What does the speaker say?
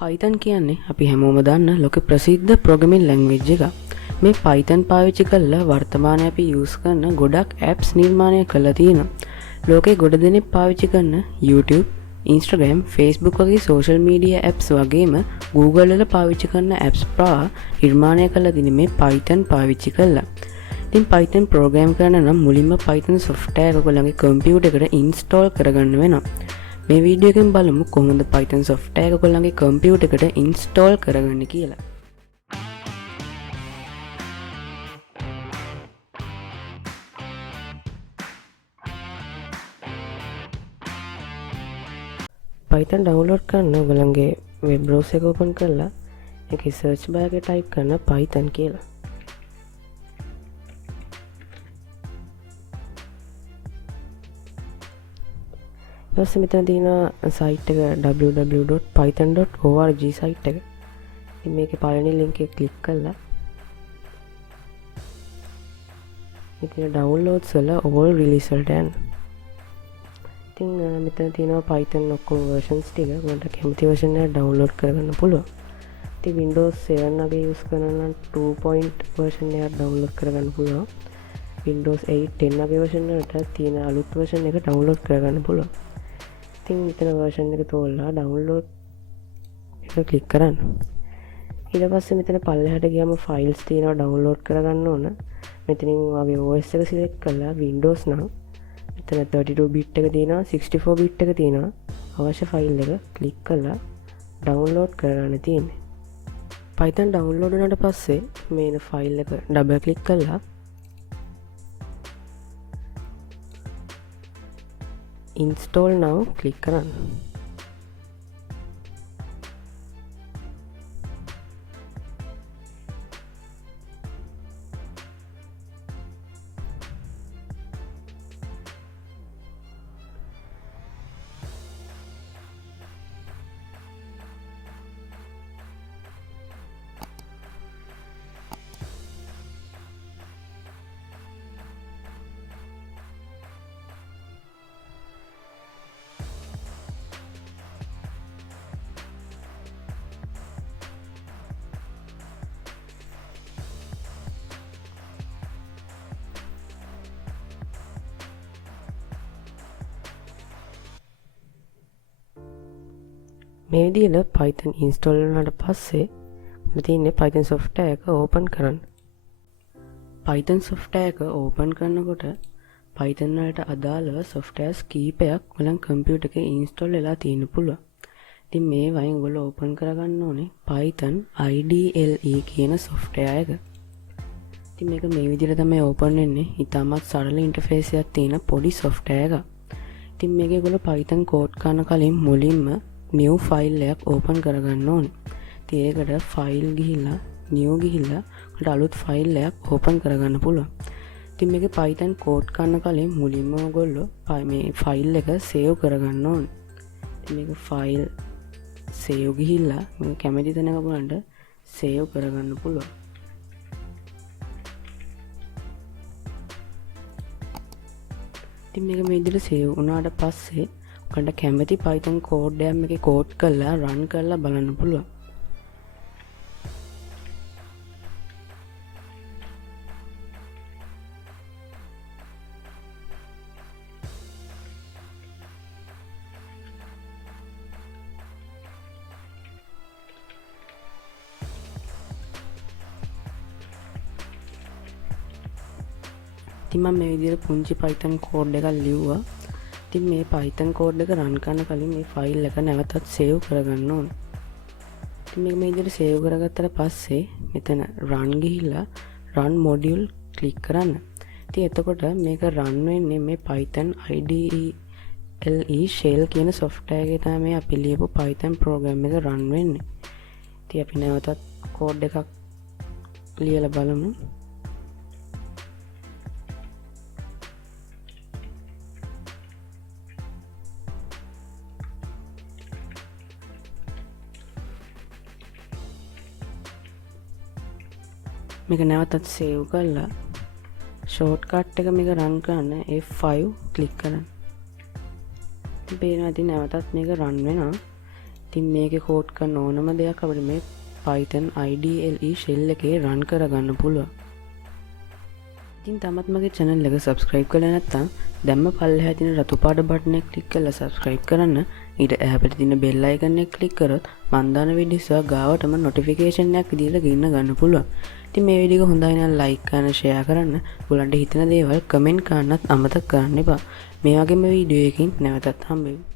Python කියන්නේ අපි හැමෝම දන්න ලෝකෙ ප්‍රසිද්ධ ප්‍රෝග්‍රෑමින් ලැන්ග්වේජ් එකක්. මේ Python පාවිච්චි කරලා වර්තමානයේ අපි යූස් කරන ගොඩක් apps නිර්මාණය කරලා තියෙනවා. ලෝකේ ගොඩ දෙනෙක් පාවිච්චි කරන YouTube, Instagram, Facebook වගේ social media apps වගේම Google වල පාවිච්චි කරන apps පවා නිර්මාණය කරලා තියෙන්නේ මේ Python පාවිච්චි කරලා. ඉතින් Python ප්‍රෝග්‍රෑම් කරන්න නම් මුලින්ම Python software එක ඔයගොල්ලන්ගේ computer එකට install කරගන්න වෙනවා. මේ වීඩියෝ එකෙන් බලමු කොහොමද Python software එක ඔයගොල්ලන්ගේ computer එකට install කරගන්නේ කියලා. Python download කරන්න ඔයගොල්ලන්ගේ web browser එක open කරලා ඒකේ search bar එකේ type කරන්න Python කියලා. ඊට මෙතන තියෙන සයිට් එක www.python.org සයිට් එක. ඉතින් මේකේ පළවෙනි link එක ක්ලික් කරලා ඉතින් downloads වල all release වලට යන්න. ඉතින් මෙතන තියෙනවා Python ඔක්කොම versions ටික. ඔයාලට කැමති version එක download කරගන්න පුළුවන්. ඉතින් Windows 7 වගේ use කරන නම් 2. version එක download කරගන්න පුළුවන්. Windows 8 10 වගේ version වලට තියෙන අලුත් version එක download කරගන්න පුළුවන්. ඉතින් මෙතන version එක තෝරලා download එක click කරන්න. ඊට පස්සේ මෙතන පල්ලෙහාට ගියාම files තියෙනවා download කරගන්න ඕන. මෙතනින් වගේ OS එක select කරලා Windows නම් මෙතන 32 bit එක තියෙනවා 64 bit එක තියෙනවා. අවශ්‍ය file එක click කරලා download කරගන්න තියෙන්නේ. Python download වුණාට පස්සේ මේන file එක double click කරලා install now click කරන්න. මේ විදිහට Python install වුණාට පස්සේ මෙතන තියෙන්නේ Python software එක open කරන්න. Python software එක open කරනකොට Python වලට අදාළව softwares කීපයක් ඔයගොල්ලන් computer එකේ install වෙලා තියෙන්න පුළුවන්. ඉතින් මේ වයින් ඔයගොල්ලෝ open කරගන්න ඕනේ Python IDLE කියන software එක. ඉතින් මේක මේ විදිහට තමයි open වෙන්නේ. ඉතාමත් සරල interface එකක් තියෙන පොඩි software එකක්. ඉතින් මේකේ ඔයගොල්ලෝ Python code කරන කලින් මුලින්ම new file එකක් open කරගන්න ඕනේ. ඉතින් ඒකට file ගිහිල්ලා new ගිහිල්ලා ඔයාලට අලුත් file එකක් open කරගන්න පුළුවන්. ඉතින් මේකේ Python code කරන කලින් මුලින්ම ඔයගොල්ලෝ මේ file එක save කරගන්න ඕනේ. ඉතින් මේක file save ගිහිල්ලා මේ කැමති තැනක බලන්න save කරගන්න පුළුවන්. ඉතින් මේක මේ විදිහට save වුණාට පස්සේ ඔයාලට කැමති Python code එකක් මේකේ code කරලා run කරලා බලන්න පුළුවන්. ඉතින් මම මේ විදිහට පුංචි Python code එකක් ලිව්වා. ඉතින් මේ Python code එක run කරන කලින් මේ file එක නැවතත් save කරගන්න ඕනේ. ඉතින් මේක මේ විදිහට save කරගත්තට පස්සේ මෙතන run ගිහිල්ලා run module click කරන්න. ඉතින් එතකොට මේක run වෙන්නේ මේ Python IDLE shell කියන software එකේ තමයි අපි ලියපු Python program එක run වෙන්නේ. ඉතින් අපි නැවතත් code එකක් ලියලා බලමු. මේක නැවතත් save කරලා shortcut එක මේක run කරන්න F5 click කරන්න. පේනවා ඉතින් නැවතත් මේක run වෙනවා. ඉතින් මේකේ කෝඩ් කරන ඕනම දෙයක් අපිට මේ Python IDLE shell එකේ run කරගන්න පුළුවන්. ඉතින් තමත් මගේ channel එක subscribe කරලා නැත්නම් දැම්ම පල්ලෙහා තියෙන රතු පාට බටන් එක click කරලා subscribe කරන්න. ඊට එහා තියෙන bell icon එක click කරොත් මම දාන වීඩියෝස් ගාවටම notification එකක් විදිහට ගෙන්න ගන්න පුළුවන්. ඉතින් මේ වීඩියෝ එක හොඳයි නම් like කරන්න, share කරන්න, ඔයගලන්ට හිතෙන දේවල් comment කරන්නත් අමතක කරන්න එපා. මේ වගේම වීඩියෝ එකකින් නැවතත් හම්බෙමු.